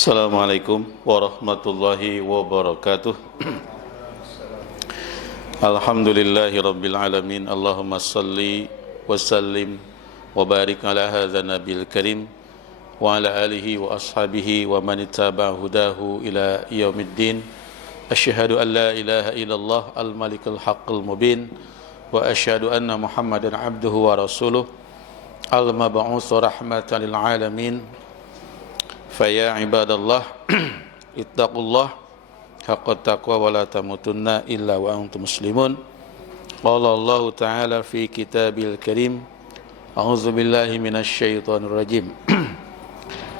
Assalamualaikum warahmatullahi wabarakatuh. Alhamdulillahi rabbil alamin. Allahumma salli wa sallim wa barik ala hadza nabil karim wa ala alihi wa ashabihi wa man ittaba hudahu ila yaumiddin. Asyhadu an la ilaha illallah al-malikul haqqul mubin wa asyhadu anna Muhammadan abduhu wa rasuluh al-mab'uts rahmatan lil alamin. Faya ibadallah ittaqullah haqqa taqwa wa la tamutunna illa wa antum muslimun. Qala Allah ta'ala fi kitabil karim. A'udzu billahi minasy syaithanir rajim.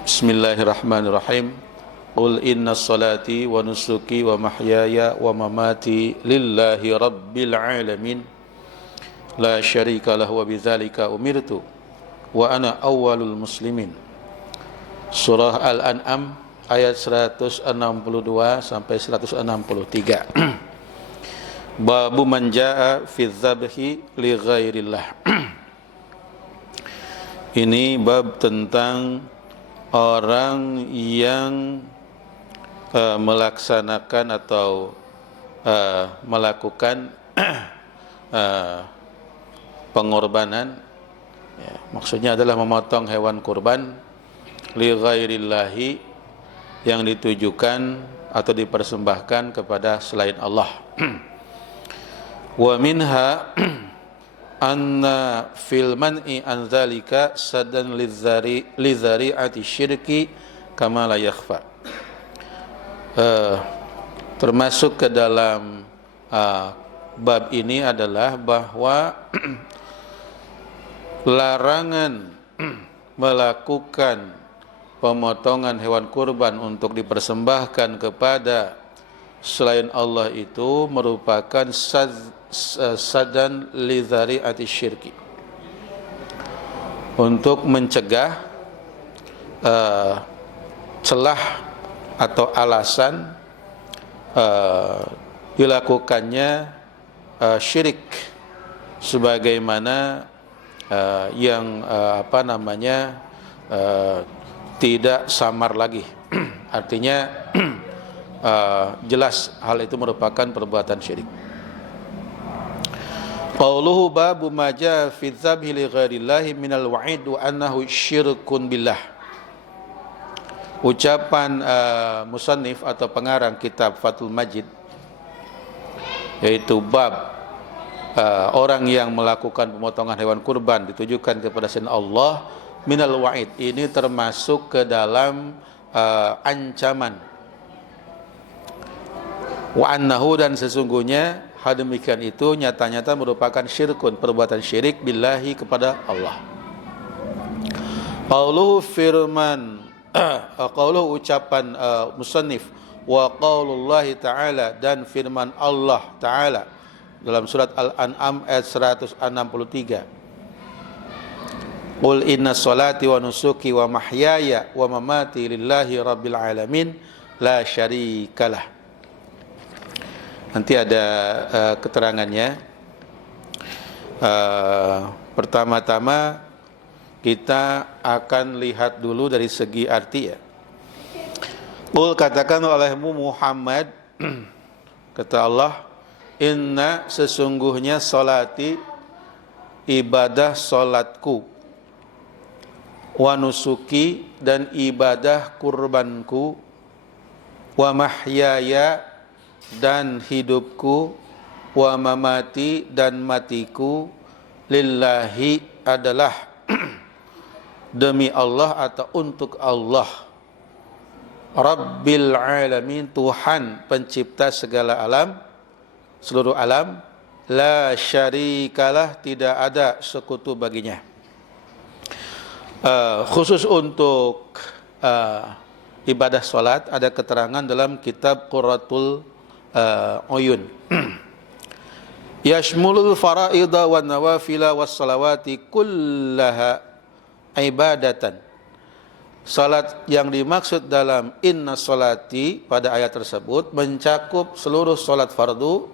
Bismillahirrahmanirrahim. Qul inna salati wa nusuki wa mahyaya wa mamati lillahi rabbil alamin. La syarika lahu wa bidzalika umirtu wa ana awwalul muslimin. Surah Al-An'am ayat 162 sampai 163. Babu man jaa fi dzabhi li ghairillah. Ini bab tentang orang yang melaksanakan atau melakukan pengorbanan, ya, maksudnya adalah memotong hewan kurban li ghairillahi, yang ditujukan atau dipersembahkan kepada selain Allah. Wa minha anna fil man'i an dzalika sadan lizari'ati syirki kama la yakhfa. Termasuk ke dalam bab ini adalah bahwa larangan melakukan pemotongan hewan kurban untuk dipersembahkan kepada selain Allah itu merupakan sadan lidhari'ati syirki, untuk mencegah celah atau alasan dilakukannya syirik, sebagaimana yang tidak samar lagi. Artinya jelas hal itu merupakan perbuatan syirik. Qauluhu babu ma jaa fi dzabhi li ghairillahi minal wa'id wa annahu syirkun billah. Ucapan musannif atau pengarang kitab Fathul Majid, yaitu bab orang yang melakukan pemotongan hewan kurban ditujukan kepada selain Allah minal wa'id, ini termasuk ke dalam ancaman. Wa annahu, dan sesungguhnya hal demikian itu nyata-nyata merupakan syirkun, perbuatan syirik billahi, kepada Allah. Qauluhu firman qauluhu ucapan musannif, wa qaulullahi ta'ala, dan firman Allah ta'ala dalam surat Al-An'am ayat 163. Qul inna salati wa nusuki wa mahyaya wa mamati lillahi rabbil alamin la syarikalah. Nanti ada keterangannya. Pertama-tama kita akan lihat dulu dari segi arti, ya. Qul, katakan olehmu Muhammad, kata Allah, inna, sesungguhnya salati, ibadah salatku, wa nusuki, dan ibadah kurbanku, wa mahyaya, dan hidupku, wa mamati, dan matiku, lillahi, adalah demi Allah atau untuk Allah, rabbil alamin, Tuhan pencipta segala alam, seluruh alam, la syarikalah, tidak ada sekutu baginya. Khusus untuk ibadah salat ada keterangan dalam kitab Qurratul Uyun. Yashmulul faraida wan nawafila was salawati kullaha ibadatan. Salat yang dimaksud dalam inna salati pada ayat tersebut mencakup seluruh salat fardu,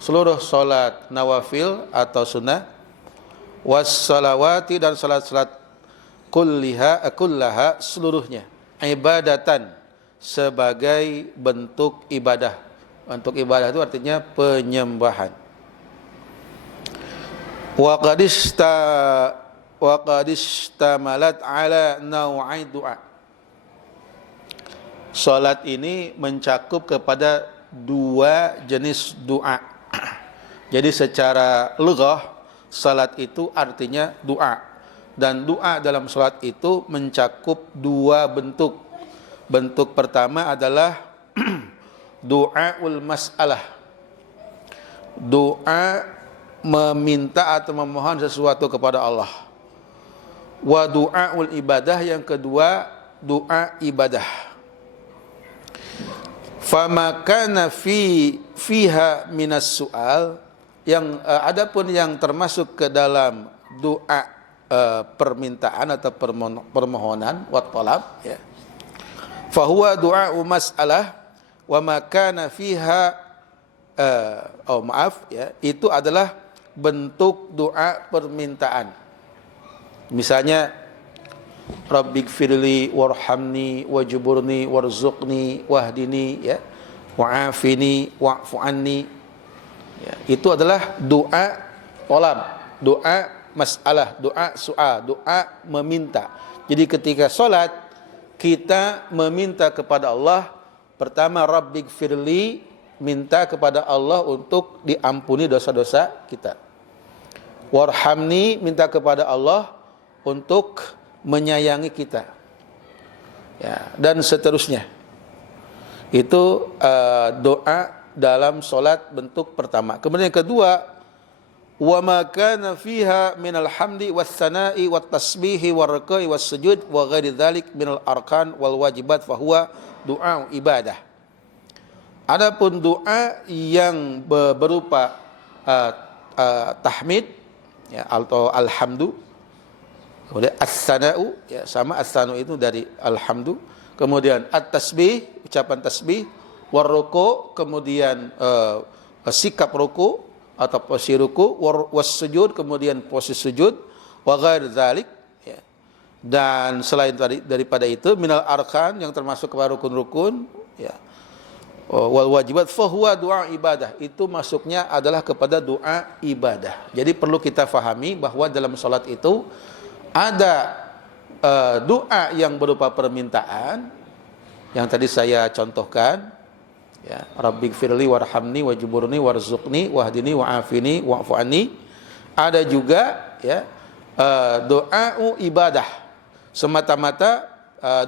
seluruh salat nawafil atau sunnah, was salawati, dan salat-salat kullaha seluruhnya, ibadatan sebagai bentuk ibadah. Bentuk ibadah itu artinya penyembahan. Wa qad istamalat ala naw'i du'a. Salat ini mencakup kepada dua jenis doa. Jadi secara lughah salat itu artinya doa, dan doa dalam salat itu mencakup dua bentuk. Bentuk pertama adalah doaul mas'alah. Doa meminta atau memohon sesuatu kepada Allah. Wa du'aul ibadah, yang kedua doa ibadah. Fama kana fiha minas su'al, yang adapun yang termasuk ke dalam doa permintaan atau permohonan wa talab, ya. Fa huwa du'a'u mas'alah wa ma kana fiha itu adalah bentuk doa permintaan. Misalnya Rabbighfirli warhamni wajburni warzuqni wahdini, ya, wa'afini wa'fu anni, ya, itu adalah doa talab, doa masalah, doa su'a, doa meminta. Jadi ketika salat kita meminta kepada Allah, pertama Rabbighfirli, minta kepada Allah untuk diampuni dosa-dosa kita. Warhamni, minta kepada Allah untuk menyayangi kita, ya, dan seterusnya. Itu doa dalam solat bentuk pertama. Kemudian yang kedua, wa ma kana fiha minal hamdi was sana'i wat tasbihi war raka'i was sujud wa ghairi dzalik minal arkan wal wajibat fa huwa doa ibadah. Adapun doa yang berupa tahmid, ya, atau alhamdu, kemudian as-sana'u, ya, sama as-sana'u itu dari alhamdu, kemudian at-tasbih, ucapan tasbih, war-ruku', kemudian sikap ruku' atau posisi ruku', was-sujud, kemudian posisi sujud, wa ghair dzalik, ya. Dan selain daripada itu minal arkan, yang termasuk kepada rukun-rukun, ya, wal wajibat fa huwa doa ibadah, itu masuknya adalah kepada doa ibadah. Jadi perlu kita fahami bahwa dalam salat itu ada doa yang berupa permintaan yang tadi saya contohkan, ya, Rabbighfirli warhamni wajburni warzuqni wahdini wa'afini wa'fu anni. Ada juga, ya, doa ibadah, semata-mata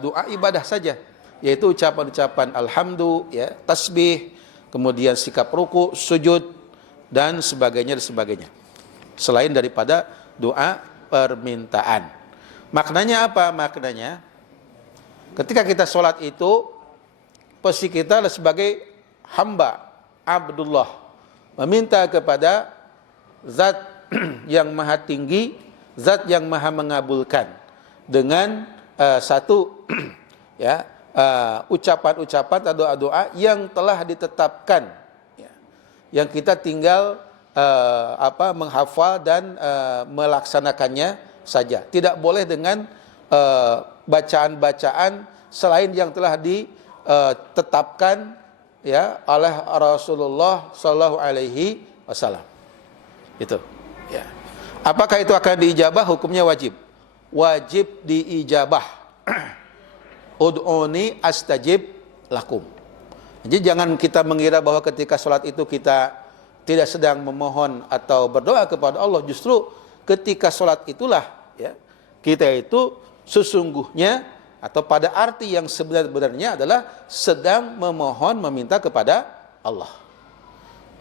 doa ibadah saja, yaitu ucapan-ucapan alhamdu, ya, tasbih, kemudian sikap ruku, sujud, dan sebagainya. Selain daripada doa permintaan. Maknanya apa? Maknanya ketika kita sholat itu, posisi kita adalah sebagai hamba, abdullah, meminta kepada zat yang maha tinggi, zat yang maha mengabulkan, dengan satu ya, ucapan-ucapan atau doa-doa yang telah ditetapkan, ya, yang kita tinggal menghafal dan melaksanakannya saja. Tidak boleh dengan bacaan-bacaan selain yang telah ditetapkan, ya, oleh Rasulullah Shallallahu Alaihi Wasallam. Itu, ya. Apakah itu akan diijabah? Hukumnya wajib. Wajib diijabah. Ud'uni astajib lakum. Jadi jangan kita mengira bahwa ketika sholat itu kita tidak sedang memohon atau berdoa kepada Allah. Justru ketika sholat itulah, ya, kita itu sesungguhnya atau pada arti yang sebenarnya adalah sedang memohon, meminta kepada Allah,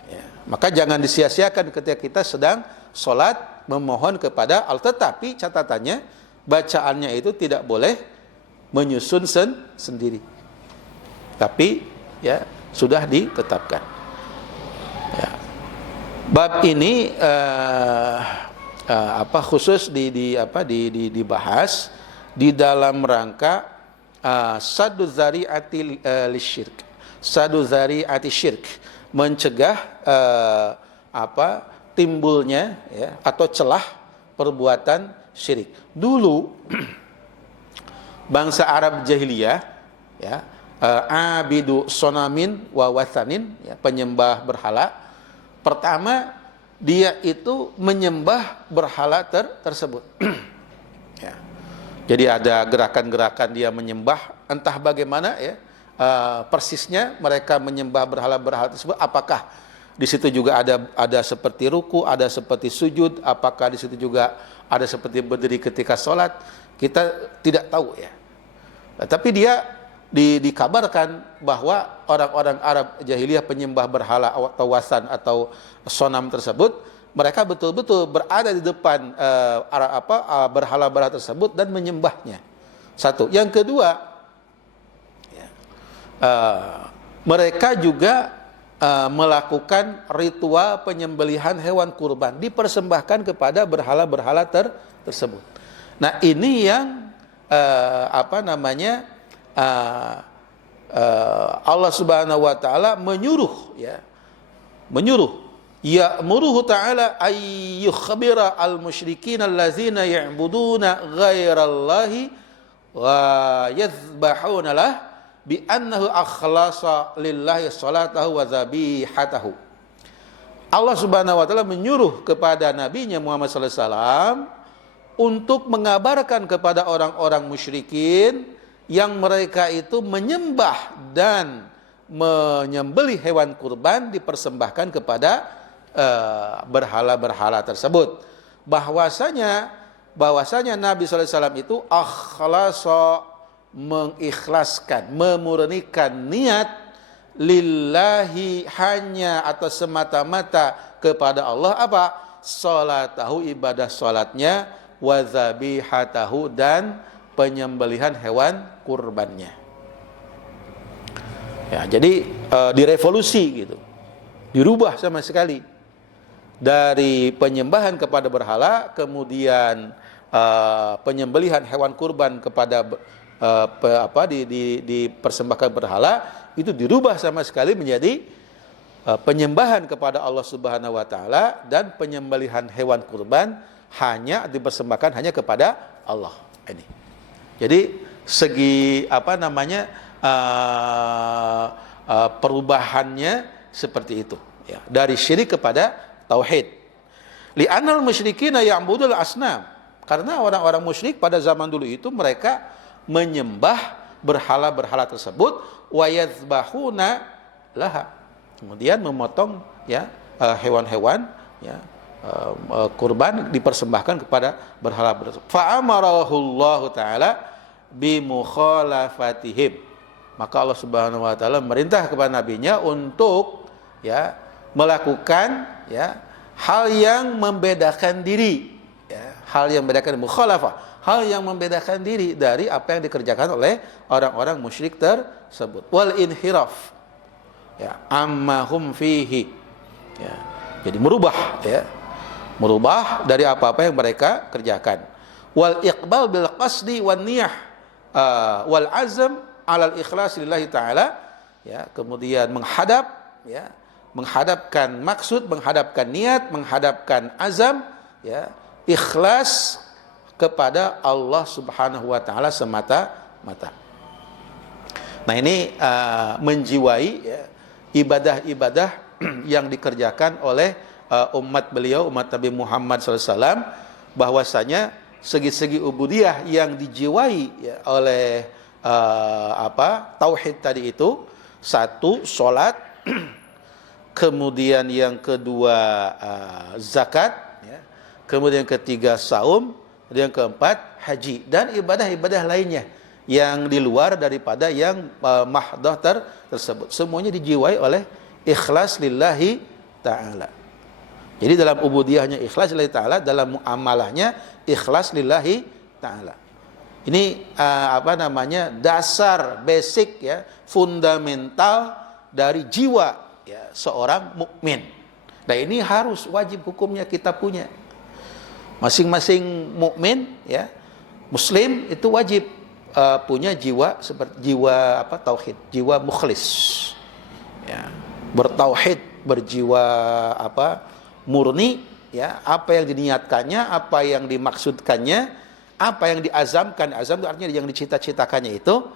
ya. Maka jangan disia-siakan ketika kita sedang sholat memohon kepada Allah. Tetapi catatannya, bacaannya itu tidak boleh menyusun sendiri, tapi, ya, sudah ditetapkan, ya. Bab ini khusus dibahas di dalam rangka saddu dzari'ati lisyirk, saddu dzari'ati syirk, mencegah timbulnya, ya, atau celah perbuatan syirik. Dulu bangsa Arab jahiliyah, ya, abidu sonamin wa wathanin, ya, penyembah berhala. Pertama, dia itu menyembah berhala tersebut. Ya. Jadi ada gerakan-gerakan dia menyembah, entah bagaimana ya persisnya mereka menyembah berhala-berhala tersebut. Apakah di situ juga ada seperti ruku, ada seperti sujud, apakah di situ juga ada seperti berdiri ketika sholat, kita tidak tahu ya. Tapi dia dikabarkan bahwa orang-orang Arab jahiliyah penyembah berhala atau wasan atau sonam tersebut, mereka betul-betul berada di depan berhala-berhala tersebut dan menyembahnya. Satu. Yang kedua, ya, mereka juga melakukan ritual penyembelihan hewan kurban, dipersembahkan kepada berhala-berhala tersebut. Nah, ini yang Allah Subhanahu wa taala menyuruh ya'muruhu ta'ala ayyukhbira al-musyrikin allazina ya'buduna ghairallahi wa yadhbahuna lah bi annahu akhlasa lillahi salatahu wa zabihatahu. Allah Subhanahu wa taala menyuruh kepada nabinya Muhammad sallallahu alaihi wasallam untuk mengabarkan kepada orang-orang musyrikin yang mereka itu menyembah dan menyembelih hewan kurban dipersembahkan kepada berhala-berhala tersebut, bahwasanya Nabi sallallahu alaihi wasallam itu akhlasa, mengikhlaskan, memurnikan niat lillahi, hanya atau semata-mata kepada Allah, apa? Salatahu, ibadah salatnya, wa zabihatahu, dan penyembelihan hewan kurbannya. Ya, jadi direvolusi gitu, dirubah sama sekali dari penyembahan kepada berhala, kemudian penyembelihan hewan kurban kepada dipersembahkan berhala, itu dirubah sama sekali menjadi penyembahan kepada Allah Subhanahu wa taala, dan penyembelihan hewan kurban hanya dipersembahkan hanya kepada Allah. Ini. Jadi segi perubahannya seperti itu, ya, dari syirik kepada tauhid. Li'annal musyrikina ya'budul asnam, karena orang-orang musyrik pada zaman dulu itu mereka menyembah berhala-berhala tersebut, wa yadhbahuna laha, kemudian memotong ya hewan-hewan ya kurban dipersembahkan kepada berhala tersebut. Fa amarahullahu taala bi mukhalafatihim, maka Allah Subhanahu wa taala merintah kepada nabinya untuk ya melakukan ya hal yang membedakan diri, ya, hal yang membedakan mukhalafah, hal yang membedakan diri dari apa yang dikerjakan oleh orang-orang musyrik tersebut. Wal inhiraf, ya, ammahum fihi, ya, jadi merubah dari apa-apa yang mereka kerjakan. Wal iqbal bil qasdi wan niyah wal azm alal ikhlas lillahi taala, ya, kemudian menghadapkan maksud, menghadapkan niat, menghadapkan azam, ya, ikhlas kepada Allah Subhanahu wa taala semata-mata. Nah, ini menjiwai ya, ibadah-ibadah yang dikerjakan oleh umat beliau, umat Nabi Muhammad SAW, bahwasanya segi-segi ubudiyah yang dijiwai ya, oleh tauhid tadi itu, satu salat, kemudian yang kedua zakat, ya, kemudian yang ketiga saum, dan yang keempat haji, dan ibadah-ibadah lainnya yang di luar daripada yang mahdoh tersebut, semuanya dijiwai oleh ikhlas lillahi ta'ala. Jadi dalam ubudiyahnya ikhlas lillahi ta'ala, dalam muamalahnya ikhlas lillahi ta'ala. Ini dasar, basic ya, fundamental dari jiwa ya seorang mukmin. Nah, ini harus wajib hukumnya kita punya. Masing-masing mukmin ya, muslim itu wajib punya jiwa seperti jiwa tauhid, jiwa mukhlis. Ya, bertauhid, berjiwa murni ya, apa yang diniatkannya, apa yang dimaksudkannya, apa yang diazamkan, azam itu artinya yang dicita-citakannya itu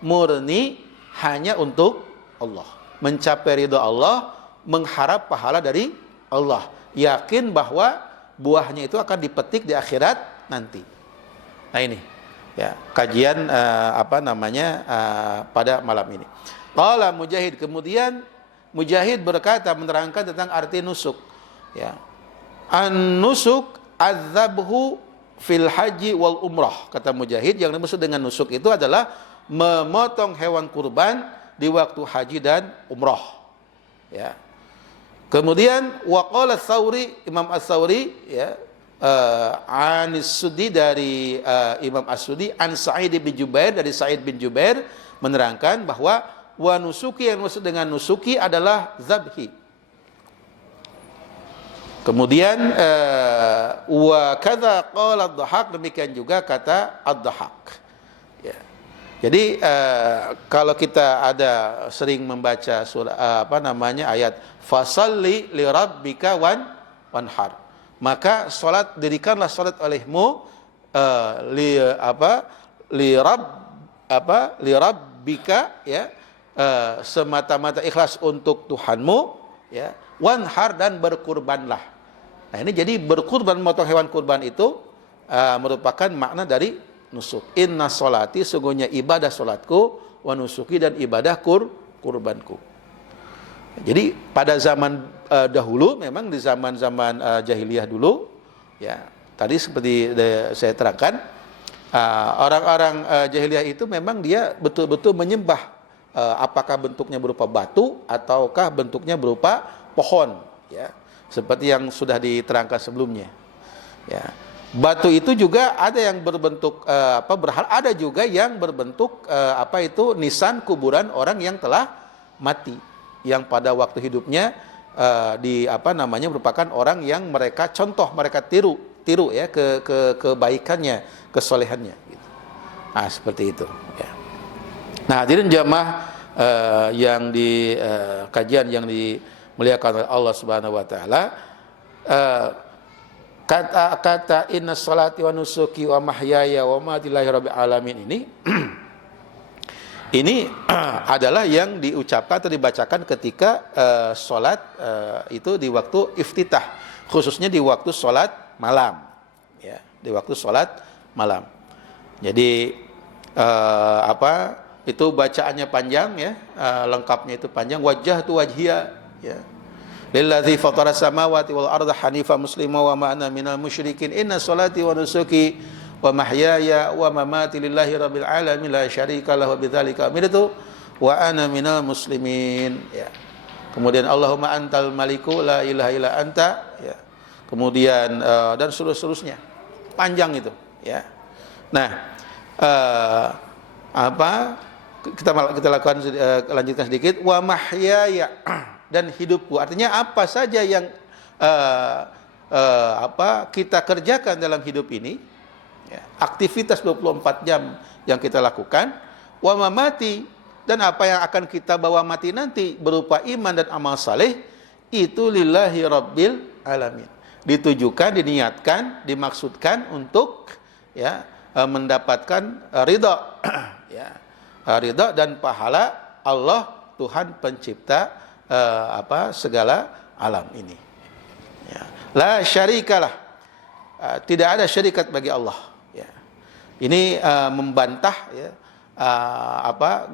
murni hanya untuk Allah. Mencapai ridha Allah, mengharap pahala dari Allah. Yakin bahwa buahnya itu akan dipetik di akhirat nanti. Nah ini ya kajian pada malam ini. Qala Mujahid, kemudian Mujahid berkata menerangkan tentang arti nusuk. Ya. An-nusuk adzabhu fil haji wal umrah. Kata Mujahid, yang dimaksud dengan nusuk itu adalah memotong hewan kurban di waktu haji dan umrah. Ya. Kemudian waqala Tsauri, Imam As-Tsauri ya, Anis Sudi dari Imam As-Sudi, an Sa'id bin Jubair dari Sa'id bin Jubair menerangkan bahwa wa nusuki, yang maksud dengan nusuki adalah zabhi. Kemudian wa kadza qala ad-Dhahhak, demikian juga kata ad-Dhahhak. Ya. Jadi kalau kita ada sering membaca surah ayat fasalli li rabbika wanhar, maka dirikanlah salat olehmu li rabbika ya, semata-mata ikhlas untuk Tuhanmu ya, wanhar, dan berkurbanlah. Nah ini jadi berkurban, memotong hewan kurban itu merupakan makna dari nusuk. Inna sholati, sungguhnya ibadah solatku, wa nusuki, dan ibadah kurbanku. Jadi pada zaman dahulu, memang di zaman-zaman jahiliyah dulu ya, tadi seperti saya terangkan, orang-orang jahiliyah itu memang dia betul-betul menyembah, apakah bentuknya berupa batu ataukah bentuknya berupa pohon ya, seperti yang sudah diterangkan sebelumnya ya. Batu itu juga ada yang berbentuk berhala, ada juga yang berbentuk nisan kuburan orang yang telah mati, yang pada waktu hidupnya merupakan orang yang mereka contoh, mereka tiru ya kebaikannya, kesolehannya gitu. Nah seperti itu ya. Nah hadirin jamaah yang di kajian yang dimuliakan oleh Allah Subhanahu wa taala, kata inna sholati wa nusuki wa mahyaya wa mamati lillahi rabbil alamin ini adalah yang diucapkan atau dibacakan ketika sholat itu di waktu iftitah, khususnya di waktu sholat malam ya, di waktu sholat malam. Jadi itu bacaannya panjang ya, lengkapnya itu panjang. Wajah tu wajhiya ya, lillazi fatara samawati wal arda hanifa muslima wa ma ana minal musyrikin inna sholati wa nusuki wa mahyaya wa mamati lillahi rabbil alamin la syarika lahu bidzalika amirtu wa ana minal muslimin ya. Kemudian Allahumma antal maliku la ilaha illa anta ya. Kemudian dan seterusnya panjang itu ya. Nah kita lakukan lanjutkan sedikit, wa mahyaya, dan hidupku, artinya apa saja yang kita kerjakan dalam hidup ini ya, aktivitas 24 jam yang kita lakukan, wa mamati, dan apa yang akan kita bawa mati nanti berupa iman dan amal saleh, itu lillahi rabbil alamin, ditujukan, diniatkan, dimaksudkan untuk ya mendapatkan ridha ya, ridha dan pahala Allah Tuhan pencipta segala alam ini ya. La syarikalah, tidak ada syarikat bagi Allah ya. Ini membantah ya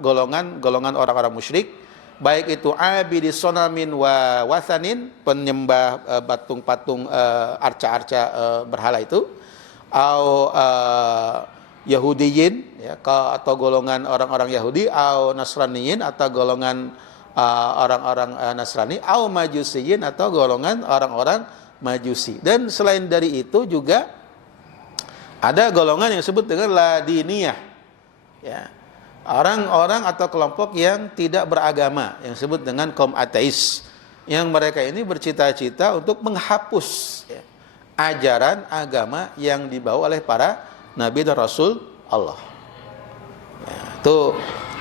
golongan orang-orang musyrik, baik itu abidi sonamin wa wasanin, penyembah patung-patung arca-arca berhala itu, atau Yahudiyin ya, atau golongan orang-orang Yahudi, atau Nasraniyin atau golongan orang-orang Nasrani, atau Majusiyin atau golongan orang-orang Majusi. Dan selain dari itu juga ada golongan yang disebut dengan Ladiniyah ya, orang-orang atau kelompok yang tidak beragama, yang disebut dengan kaum ateis, yang mereka ini bercita-cita untuk menghapus ya, ajaran agama yang dibawa oleh para Nabi dan Rasul Allah ya. Itu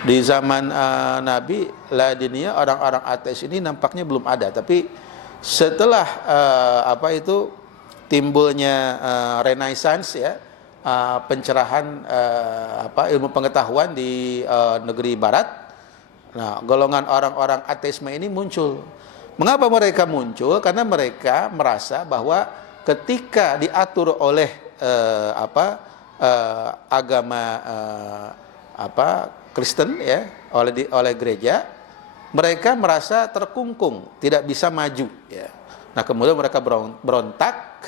di zaman Nabi Ladiniyah, orang-orang ateis ini nampaknya belum ada, tapi setelah timbulnya Renaissance ya, pencerahan ilmu pengetahuan di negeri barat Nah, golongan orang-orang ateisme ini muncul. Mengapa mereka muncul? Karena mereka merasa bahwa ketika diatur oleh agama Kristen ya, oleh gereja, mereka merasa terkungkung, tidak bisa maju ya. Nah, kemudian mereka berontak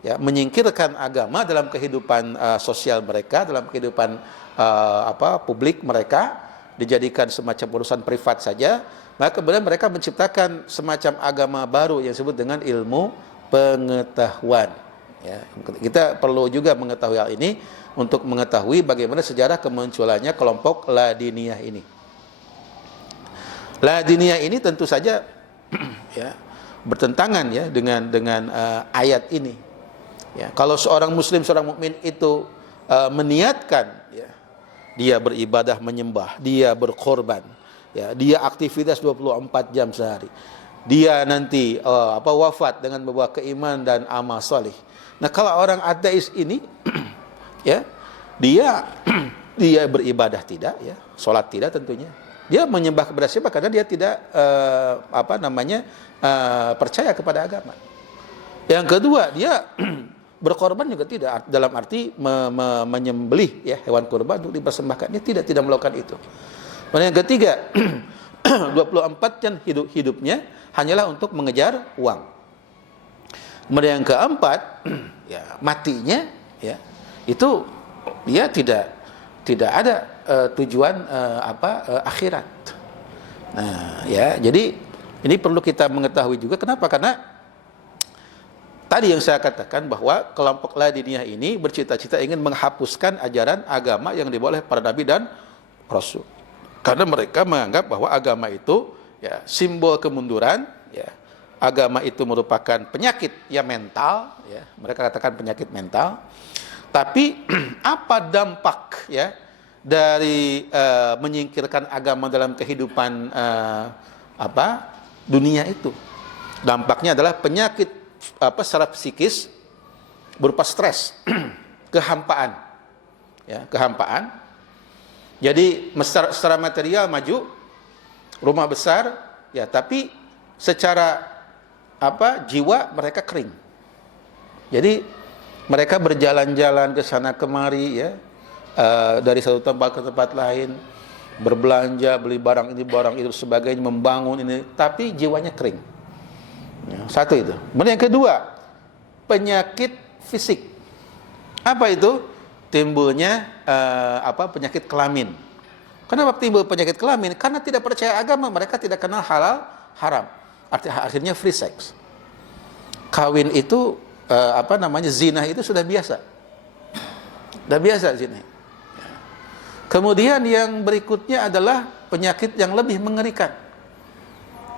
ya, menyingkirkan agama dalam kehidupan sosial mereka, dalam kehidupan publik mereka, dijadikan semacam urusan privat saja. Maka kemudian mereka menciptakan semacam agama baru yang disebut dengan ilmu pengetahuan ya. Kita perlu juga mengetahui hal ini untuk mengetahui bagaimana sejarah kemunculannya kelompok Ladiniyah ini. Ladiniyah ini tentu saja ya, bertentangan ya dengan ayat ini. Ya, kalau seorang muslim, seorang mukmin itu meniatkan ya, dia beribadah menyembah, dia berkorban, ya, dia aktivitas 24 jam sehari. Dia nanti wafat dengan membawa keimanan dan amal saleh. Nah, kalau orang ateis ini ya, dia beribadah tidak ya, salat tidak tentunya. Dia menyembah kepada siapa? Karena dia tidak percaya kepada agama. Yang kedua, dia berkorban juga tidak, dalam arti menyembelih ya hewan kurban untuk dipersembahkan. Dia tidak melakukan itu. Dan yang ketiga, 24 jam hidupnya hanyalah untuk mengejar uang. Kemudian yang keempat, ya matinya ya itu dia tidak ada tujuan akhirat. Nah, ya, jadi ini perlu kita mengetahui juga. Kenapa? Karena tadi yang saya katakan bahwa kelompok Ladiniyah ini bercita-cita ingin menghapuskan ajaran agama yang dibawa oleh para nabi dan rasul. Karena mereka menganggap bahwa agama itu ya simbol kemunduran, ya. Agama itu merupakan penyakit ya mental, ya. Mereka katakan penyakit mental. Tapi apa dampak ya dari menyingkirkan agama dalam kehidupan dunia itu? Dampaknya adalah penyakit secara psikis berupa stres, kehampaan, ya, kehampaan. Jadi secara material maju, rumah besar, ya, tapi secara jiwa mereka kering. Jadi mereka berjalan-jalan ke sana kemari, ya, dari satu tempat ke tempat lain, berbelanja, beli barang ini, barang itu, sebagainya, membangun ini, tapi jiwanya kering. Ya, satu itu. Kemudian yang kedua, penyakit fisik. Apa itu? Timbulnya penyakit kelamin. Kenapa timbul penyakit kelamin? Karena tidak percaya agama, mereka tidak kenal halal, haram. Akhirnya free sex. Kawin itu zina itu sudah biasa. Sudah biasa zina. Kemudian yang berikutnya adalah penyakit yang lebih mengerikan,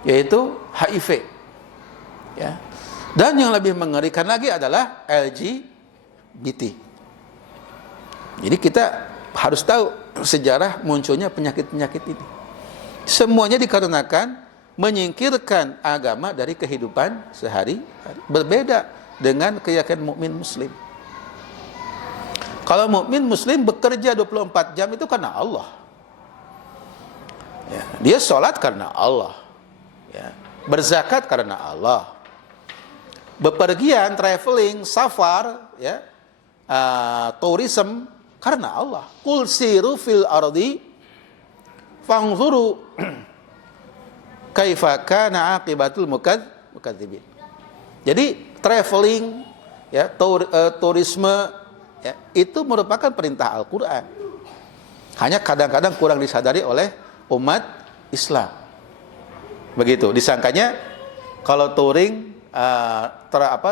yaitu HIV. Ya. Dan yang lebih mengerikan lagi adalah LGBT. Jadi kita harus tahu sejarah munculnya penyakit-penyakit ini. Semuanya dikarenakan menyingkirkan agama dari kehidupan sehari-hari. Berbeda dengan keyakinan mukmin muslim. Kalau mukmin muslim bekerja 24 jam itu karena Allah. Ya, dia sholat karena Allah. Ya, berzakat karena Allah. Bepergian, traveling, safar, ya, tourism karena Allah. Qul siru fil ardi fanzuru kaifa kana aqibatul mukadzibin. Jadi traveling, ya, tourisme, ya, itu merupakan perintah Al-Qur'an. Hanya kadang-kadang kurang disadari oleh umat Islam. Begitu, disangkanya kalau touring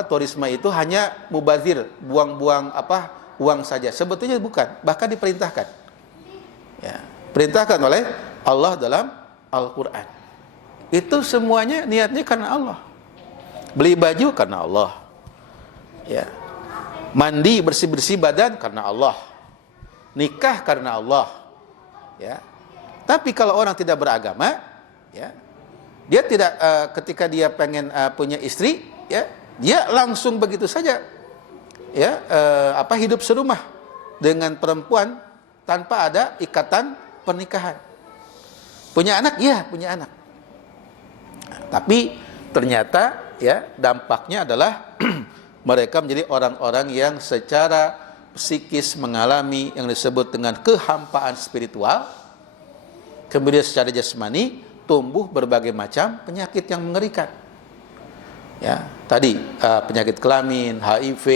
tourisme itu hanya mubazir, buang-buang uang saja. Sebetulnya bukan, bahkan diperintahkan. Ya, perintahkan oleh Allah dalam Al-Qur'an. Itu semuanya niatnya karena Allah. Beli baju karena Allah. Ya. Mandi, bersih-bersih badan karena Allah. Nikah karena Allah. Ya. Tapi kalau orang tidak beragama, ya, dia tidak ketika dia pengen punya istri, ya, dia langsung begitu saja, ya, hidup serumah dengan perempuan tanpa ada ikatan pernikahan. Punya anak? Iya, punya anak. Tapi ternyata ya dampaknya adalah mereka menjadi orang-orang yang secara psikis mengalami yang disebut dengan kehampaan spiritual. Kemudian secara jasmani tumbuh berbagai macam penyakit yang mengerikan. Ya, tadi penyakit kelamin, HIV,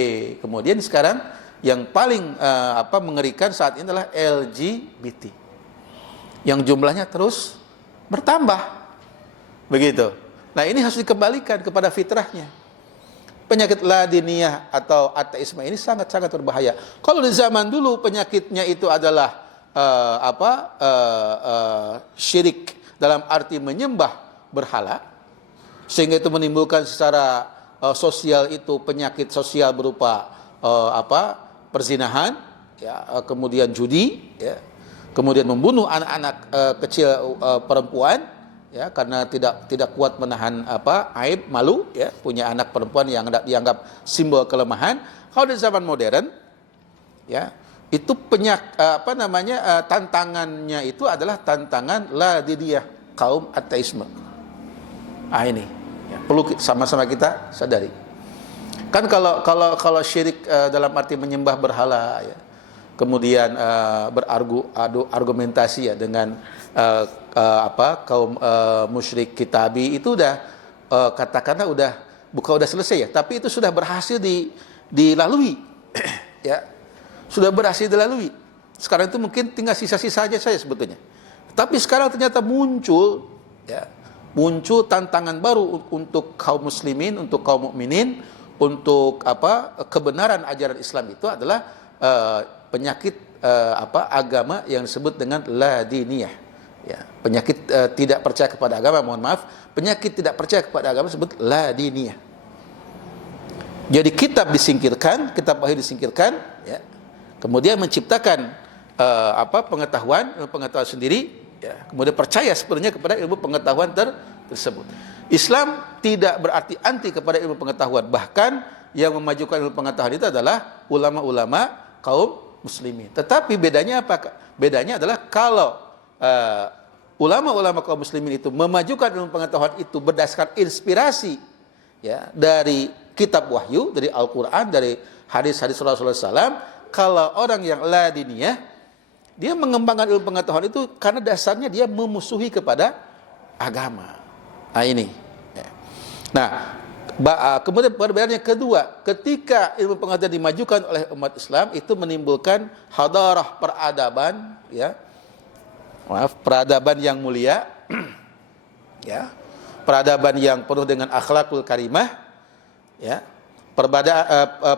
kemudian sekarang yang paling mengerikan saat ini adalah LGBT. Yang jumlahnya terus bertambah. Begitu. Nah, ini harus dikembalikan kepada fitrahnya. Penyakit ladiniyah atau ateisme ini sangat-sangat berbahaya. Kalau di zaman dulu penyakitnya itu adalah syirik dalam arti menyembah berhala, sehingga itu menimbulkan secara sosial itu penyakit sosial berupa perzinahan, ya, kemudian judi, ya, kemudian membunuh anak-anak kecil perempuan, ya, karena tidak kuat menahan aib, malu, ya, punya anak perempuan yang dianggap simbol kelemahan. Kalau di zaman modern, ya, itu tantangannya itu adalah tantangan ladiniyah, kaum ateisme. Ini ya, perlu sama-sama kita sadari. Kan kalau syirik dalam arti menyembah berhala, ya, kemudian berargumentasi ya dengan kaum musyrik kitabi, itu udah katakanlah bukan udah selesai ya, tapi itu sudah berhasil dilalui. Ya, sudah berhasil dilalui. Sekarang itu mungkin tinggal sisa-sisa saja saya sebetulnya. Tapi sekarang ternyata muncul tantangan baru untuk kaum muslimin, untuk kaum mukminin, untuk kebenaran ajaran Islam itu adalah penyakit agama yang disebut dengan ladiniyah. Ya, penyakit tidak percaya kepada agama, mohon maaf, penyakit tidak percaya kepada agama disebut ladiniyah. Jadi kitab disingkirkan, kitab wahyu disingkirkan, ya. Kemudian menciptakan pengetahuan sendiri, ya. Kemudian percaya sepenuhnya kepada ilmu pengetahuan tersebut. Islam tidak berarti anti kepada ilmu pengetahuan, bahkan yang memajukan ilmu pengetahuan itu adalah ulama-ulama kaum muslimin. Tetapi bedanya apa? Bedanya adalah kalau ulama-ulama kaum muslimin itu memajukan ilmu pengetahuan itu berdasarkan inspirasi, ya, dari kitab wahyu, dari Al-Quran, dari hadis-hadis Rasulullah SAW. Kalau orang yang ladiniyah, dia mengembangkan ilmu pengetahuan itu karena dasarnya dia memusuhi kepada agama. Nah, ini. Nah, kemudian perbedaannya kedua, ketika ilmu pengetahuan dimajukan oleh umat Islam, itu menimbulkan hadarah peradaban, ya. Peradaban yang mulia, ya. Peradaban yang penuh dengan akhlakul karimah, ya.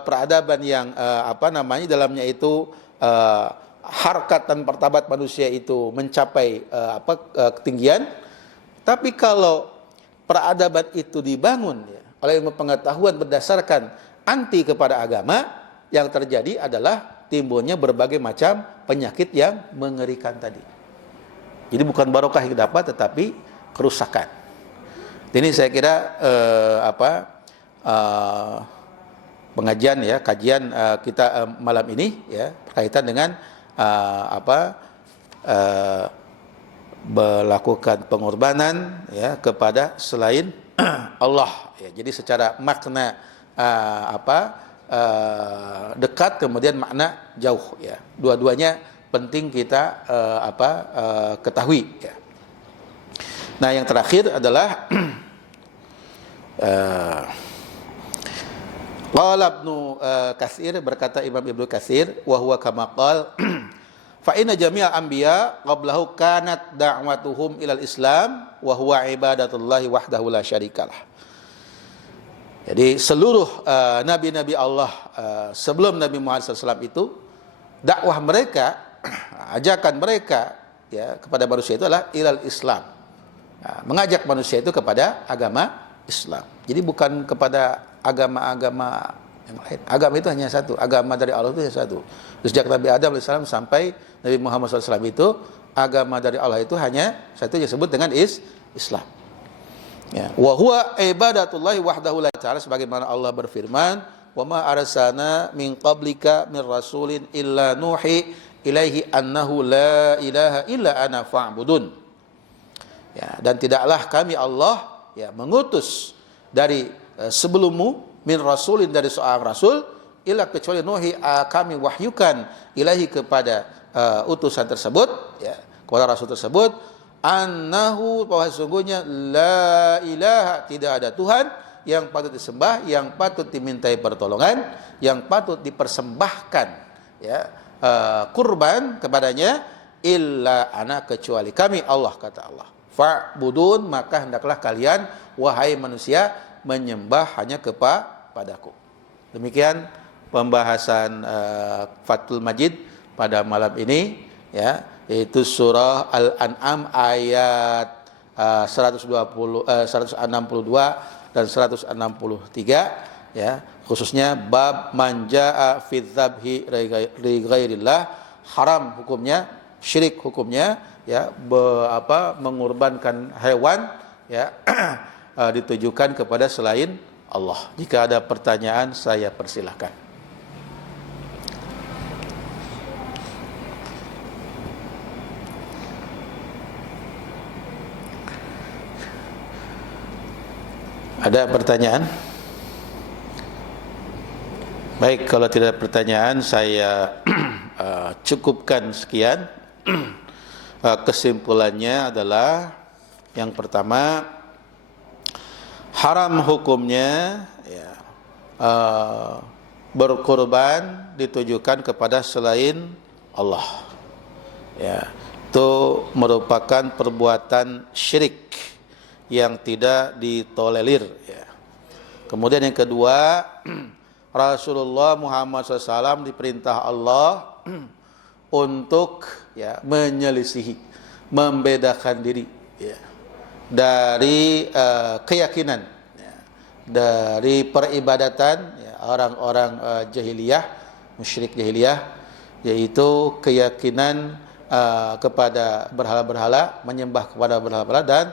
Peradaban yang dalamnya itu harkat dan martabat manusia itu mencapai ketinggian. Tapi kalau peradaban itu dibangun, ya, oleh ilmu pengetahuan berdasarkan anti kepada agama, yang terjadi adalah timbulnya berbagai macam penyakit yang mengerikan tadi. Jadi bukan barokah yang dapat, tetapi kerusakan. Ini saya kira pengajian, ya, kajian kita malam ini, ya, berkaitan dengan melakukan pengorbanan, ya, kepada selain Allah, ya. Jadi secara makna dekat, kemudian makna jauh, ya. Dua-duanya penting kita ketahui, ya. Nah, yang terakhir adalah qala Ibnu Katsir, berkata Imam Ibnu Katsir, wa huwa kama qala fa inna jami'al anbiya qablahu kanat da'watuhum ilal Islam wa huwa ibadatullahi wahdahu la syarikalah. Jadi seluruh nabi-nabi Allah sebelum Nabi Muhammad SAW itu, dakwah mereka, ajakan mereka, ya, kepada manusia itu adalah ilal Islam, mengajak manusia itu kepada agama Islam. Jadi bukan kepada agama-agama yang lain. Agama itu hanya satu, agama dari Allah itu hanya satu. Sejak Nabi Adam AS sampai Nabi Muhammad SAW itu, agama dari Allah itu hanya satu, yang disebut dengan Islam. Ya. Wa huwa ibadatullahi wahdahu la ta'ala, sebagaimana Allah berfirman, wa ma arsalna min qablika min rasulin illa nuhi ilaihi annahu la ilaha illa ana fa'budun. Ya, dan tidaklah kami Allah ya mengutus dari sebelummu min rasulin, dari seorang rasul, illa kecuali nuhi kami wahyukan ilahi kepada utusan tersebut ya, kepada rasul tersebut, annahu, bahwa sesungguhnya la ilaha, tidak ada Tuhan yang patut disembah, yang patut dimintai pertolongan, yang patut dipersembahkan ya kurban kepadanya, illa ana, kecuali kami Allah, kata Allah. Fa'budun, maka hendaklah kalian wahai manusia menyembah hanya kepadaku. Demikian pembahasan Fathul Majid pada malam ini ya, yaitu surah Al-An'am ayat 162 dan 163 ya, khususnya bab manjaa fi dzabhi li ghairillah, haram hukumnya, syirik hukumnya ya, mengorbankan hewan ya ditujukan kepada selain Allah. Jika ada pertanyaan saya persilahkan. Ada pertanyaan? Baik, kalau tidak ada pertanyaan saya cukupkan sekian. Kesimpulannya adalah yang pertama, haram hukumnya ya, berkorban ditujukan kepada selain Allah ya, itu merupakan perbuatan syirik yang tidak ditolerir ya. Kemudian yang kedua, Rasulullah Muhammad SAW diperintah Allah untuk ya menyelisihi, membedakan diri ya dari keyakinan ya, dari peribadatan ya, orang-orang jahiliyah, musyrik jahiliyah, yaitu keyakinan kepada berhala-berhala, menyembah kepada berhala-berhala, dan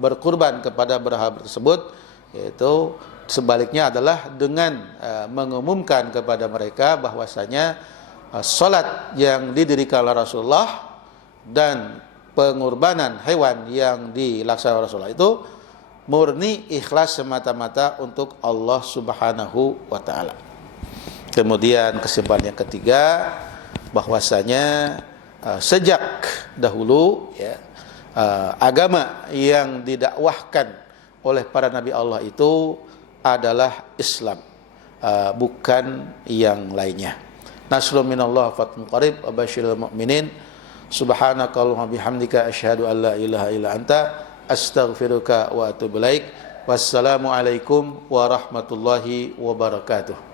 berkurban kepada berhala tersebut. Yaitu sebaliknya adalah dengan mengumumkan kepada mereka bahwasanya salat yang didirikan oleh Rasulullah dan pengorbanan hewan yang dilaksanakan Rasulullah itu murni ikhlas semata-mata untuk Allah Subhanahu wa taala. Kemudian kesimpulan yang ketiga, bahwasanya sejak dahulu ya, agama yang didakwahkan oleh para nabi Allah itu adalah Islam, bukan yang lainnya. Nasrun minallah fathun qarib wa basyiril mu'minin. Subhanakallahumma bihamdika asyhadu an la ilaha illa anta astaghfiruka wa atubu ilaik. Wassalamu alaikum warahmatullahi wabarakatuh.